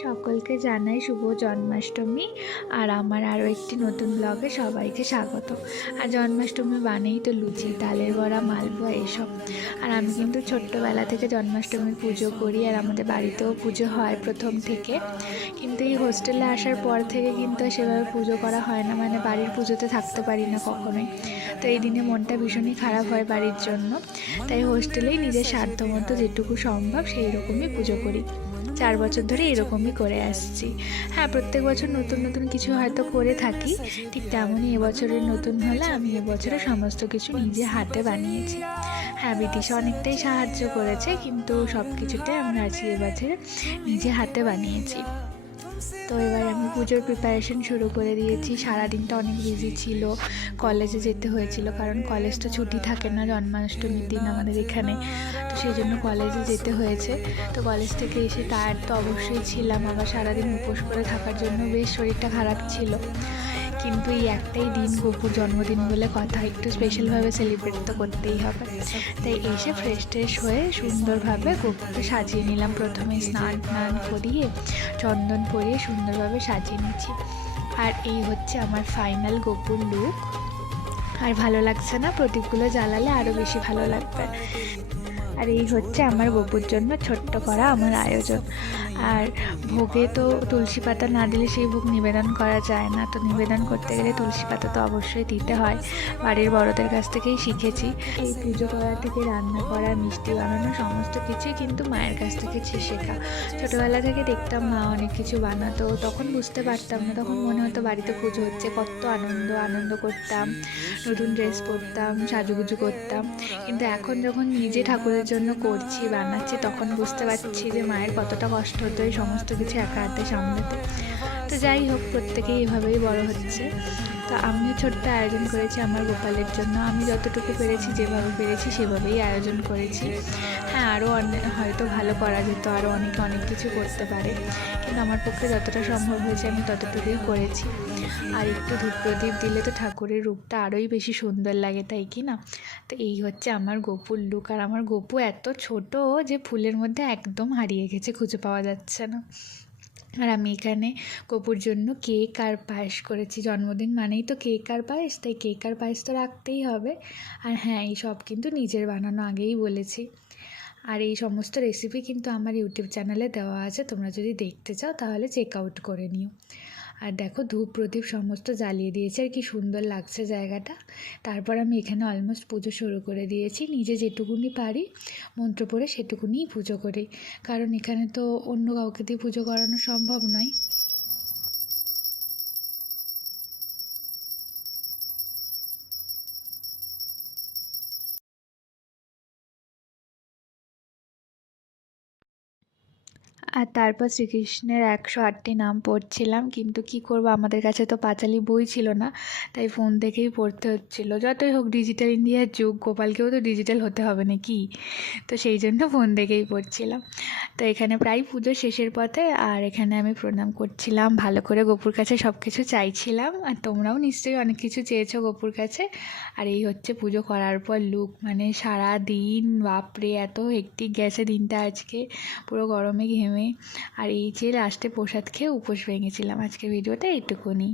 সকলকে জানাই শুভ জন্মাষ্টমী। আর আমার আরও একটি নতুন ব্লগে সবাইকে স্বাগত। আর জন্মাষ্টমী মানেই তো লুচি, তালের বড়া, মালপোয়া এসব। আর আমি কিন্তু ছোট্টবেলা থেকে জন্মাষ্টমীর পুজো করি, আর আমাদের বাড়িতেও পুজো হয় প্রথম থেকে। কিন্তু এই হোস্টেলে আসার পর থেকে কিন্তু সেভাবে পুজো করা হয় না, মানে বাড়ির পুজোতে থাকতে পারি না কখনোই। তো এই দিনে মনটা ভীষণই খারাপ হয় বাড়ির জন্য, তাই হোস্টেলেই নিজের সাধ্যমতো যেটুকু সম্ভব সেই রকমই পুজো করি। 4 বছর ধরে এরকমই করে আসছি। হ্যাঁ, প্রত্যেক বছর নতুন নতুন কিছু হয়তো করে থাকি, ঠিক তেমনই এবছরের নতুন হলে আমি এবছরে সমস্ত কিছু নিজে হাতে বানিয়েছি। হ্যাঁ, বিদিশা অনেকটাই সাহায্য করেছে, কিন্তু সব কিছুটাই আমরা আজকে এবছরে নিজে হাতে বানিয়েছি। তো এবার আমি পুজোর প্রিপারেশন শুরু করে দিয়েছি। সারাদিনটা অনেক বিজি ছিল, কলেজে যেতে হয়েছিল, কারণ কলেজ তো ছুটি থাকে না জন্মাষ্টমীর দিন আমাদের এখানে। তো সেই জন্য কলেজে যেতে হয়েছে। তো কলেজ থেকে এসে টায়ার্ড তো অবশ্যই ছিলাম, আবার সারাদিন উপোস করে থাকার জন্য বেশ শরীরটা খারাপ ছিল। কিন্তু এই একটাই দিন, গপুর জন্মদিন বলে কথা, একটু স্পেশালভাবে সেলিব্রেট তো করতেই হবে। তাই এসে ফ্রেশ হয়ে সুন্দরভাবে গপুকে সাজিয়ে নিলাম। প্রথমে স্নান করিয়ে চন্দন পরিয়ে সুন্দরভাবে সাজিয়ে নিচ্ছি। আর এই হচ্ছে আমার ফাইনাল গপুর লুক। আর ভালো লাগছে না? প্রদীপগুলো জ্বালালে আরও বেশি ভালো লাগবে। আর এই হচ্ছে আমার গপুর জন্য ছোট্ট করা আমার আয়োজন। আর ভোগে তো তুলসী পাতা না দিলে সেই ভোগ নিবেদন করা যায় না। তো নিবেদন করতে গেলে তুলসী পাতা তো অবশ্যই দিতে হয়, বাড়ির বড়দের কাছ থেকেই শিখেছি। এই পুজো করা থেকে রান্না করা, মিষ্টি বানানো, সমস্ত কিছুই কিন্তু মায়ের কাছ থেকে শেখা। ছোটোবেলা থেকে দেখতাম মা অনেক কিছু বানাতো, তখন বুঝতে পারতাম না, তখন মনে হতো বাড়িতে পুজো হচ্ছে, কত আনন্দ করতাম, নতুন ড্রেস পরতাম, সাজুগুজু করতাম। কিন্তু এখন যখন নিজে ঠাকুরের জন্য করছি, বানাচ্ছি, তখন বুঝতে পারছি যে মায়ের কতটা কষ্ট হতো এই সমস্ত কিছু একা হাতে সামলাতে। তো যাই হোক, প্রত্যেকেই এভাবেই বড় হচ্ছে। তো আমিও ছোট্ট আয়োজন করেছি আমার গোপালের জন্য। আমি যতটুকু পেরেছি, যেভাবে পেরেছি সেভাবেই আয়োজন করেছি। হ্যাঁ, আরও হয়তো ভালো করা যেত, আরও অনেক কিছু করতে পারে, কিন্তু আমার পক্ষে যতটা সম্ভব হয়েছে আমি ততটুকুই করেছি। আর একটু ধূপ প্রদীপ দিলে তো ঠাকুরের রূপটা আরোই বেশি সুন্দর লাগে, তাই কি না? তো এই হচ্ছে আমার গপুর লুক। আর আমার গপু এত ছোট যে ফুলের মধ্যে একদম হারিয়ে গেছে, খুঁজে পাওয়া যাচ্ছে না। আর আমি এখানে গপুর জন্য কেক আর পায়েস করেছি। জন্মদিন মানেই তো কেক আর পায়েস, তাই কেক আর পায়েস তো রাখতেই হবে। আর হ্যাঁ, এই সব কিন্তু নিজের বানানো, আগেই বলেছি। আর এই সমস্ত রেসিপি কিন্তু আমার ইউটিউব চ্যানেলে দেওয়া আছে, তোমরা যদি দেখতে চাও তাহলে চেক আউট করে নিও। আর দেখো, ধূপ প্রদীপ সমস্ত জ্বালিয়ে দিয়েছে, আর কি সুন্দর লাগছে জায়গাটা। তারপর আমি এখানে অলমোস্ট পুজো শুরু করে দিয়েছি। নিজে যেটুকুনি পারি মন্ত্র পড়ে সেটুকুনিই পুজো করি, কারণ এখানে তো অন্য কাউকে দিয়ে পুজো করানো সম্ভব নয়। আর তারপর শ্রীকৃষ্ণের 108টি নাম পড়ছিলাম, কিন্তু কি করব, আমাদের কাছে তো পাঁচালি বই ছিল না, তাই ফোন থেকেই পড়তে হচ্ছিল। যতই হোক ডিজিটাল ইন্ডিয়ার যুগ, গোপালকেও তো ডিজিটাল হতে হবে নাকি? তো সেই জন্য ফোন থেকেই পড়ছিলাম। তো এখানে প্রায় পুজো শেষের পথে, আর এখানে আমি প্রণাম করছিলাম, ভালো করে গপুর কাছে সব কিছু চাইছিলাম। আর তোমরাও নিশ্চয়ই অনেক কিছু চেয়েছো গপুর কাছে। আর এই হচ্ছে পুজো করার পর লুক, মানে সারা দিন বাপরে এত হেক্টিক গেছে দিনটা আজকে, পুরো গরমে ঘেমে। আর এই যে লাস্টে প্রসাদ খেয়ে উপোস ভেঙেছিলাম। আজকের ভিডিওটা এইটুকুনি।